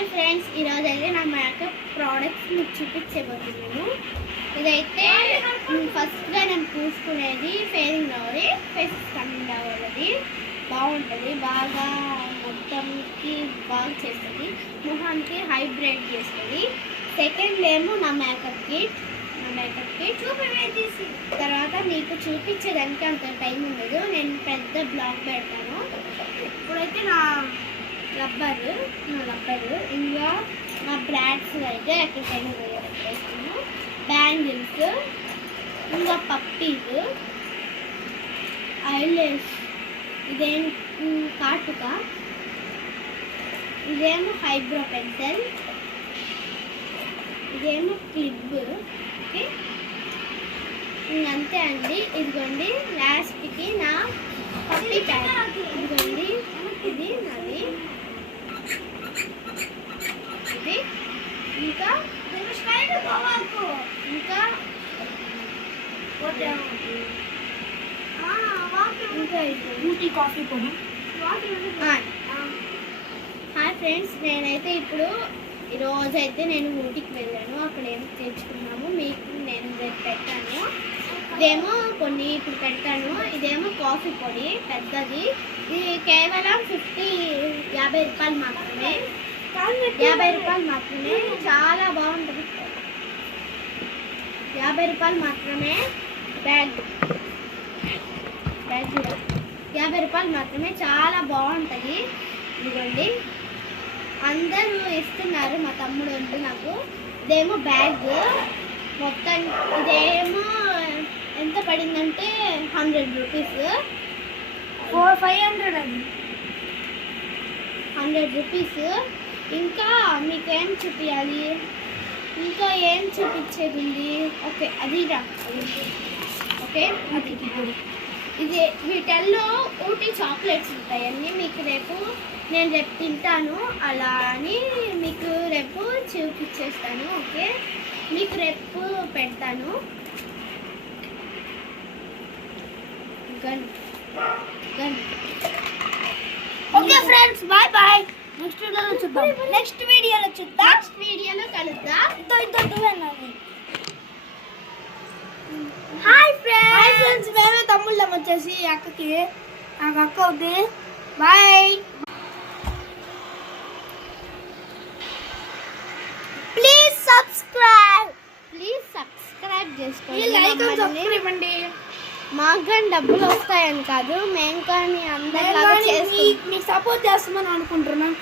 Hi friends, ఈరోజు అయితే నా మేకప్ ప్రోడక్ట్స్ మీకు చూపించబోతున్నాను. ఇదైతే ఫస్ట్గా నేను పూసుకునేది fair and lovely face coming అవ్వదు. బాగుంటుంది, బాగా మొత్తంకి బాగా చేస్తుంది, మొహానికి హైబ్రైట్ చేస్తుంది. సెకండ్ ఏమో నా మేకప్ కిట్ తర్వాత మీకు చూపించేదానికి అంత టైం ఉండదు, నేను పెద్ద బ్లాగ్ పెడతాను. ఇప్పుడైతే నా రబ్బరు ఇంకా నా బ్రాడ్స్ అయితే ఎక్కడికైనా వేస్తాను, బ్యాంగిల్స్, ఇంకా పప్పీస్, ఐలాష్, ఇదేం కాటుక, ఇదేమో ఐబ్రో పెన్సిల్, ఇదేమో క్లిప్. ఓకే, ఇంకంతే అండి. ఇదిగోండి లాస్ట్కి నా పప్పీ ప్యాక్. ఇదిగోండి, ఇది నాది. ఇది ఇంకా ఊటీ కాఫీ పొడి. హాయ్ ఫ్రెండ్స్, నేనైతే ఇప్పుడు ఈరోజైతే నేను ఊటీకి వెళ్ళాను. అక్కడ ఏం తెచ్చుకున్నాము మీకు నేను రేపు పెట్టాను. ఇదేమో కొన్ని ఇప్పుడు పెడతాను. ఇదేమో కాఫీ పొడి పెద్దది, ఇది కేవలం 50 రూపాయలు మాత్రమే, 50 రూపాయలు మాత్రమే. చాలా బాగుంటుంది, 50 రూపాయలు మాత్రమే. బ్యాగ్ 50 రూపాయలు మాత్రమే, చాలా బాగుంటుంది. ఇదిగోండి, అందరూ ఇస్తున్నారు, మా తమ్ముడు ఉంది నాకు. ఇదేమో బ్యాగ్ మొత్తం, ఇదేమో ఎంత పడిందంటే 100 రూపీస్, 500 అది 100 రూపీస్. ఇంకా మీకేం చూపించాలి, ఇంకా ఏం చూపించేది ఉంది? ఓకే, అదిరా. ఓకే, అది ఇది వీటల్లో ఊటీ చాక్లెట్స్ ఉంటాయన్నీ. మీకు నేను రేపు తింటాను, అలా అని మీకు రేపు చూపించేస్తాను. ఓకే, మీకు రేపు పెడతాను. గన్ okay friends, bye bye. Next వీడియోలో కలుద్దాం. హాయ్ ఫ్రెండ్స్, మేమే తమ్ముళ్ళం వచ్చేసి అక్కకి, నాకు అక్క అవుతుంది. బాయ్. ప్లీజ్ సబ్స్క్రైబ్ చేసుకోండి, లైక్ అండ్ సబ్స్క్రైబ్ ఇవ్వండి. మాకు కానీ డబ్బులు వస్తాయని కాదు, మేము కానీ అందరిలాగా మీకు సపోర్ట్ చేస్తామని అనుకుంటున్నాం.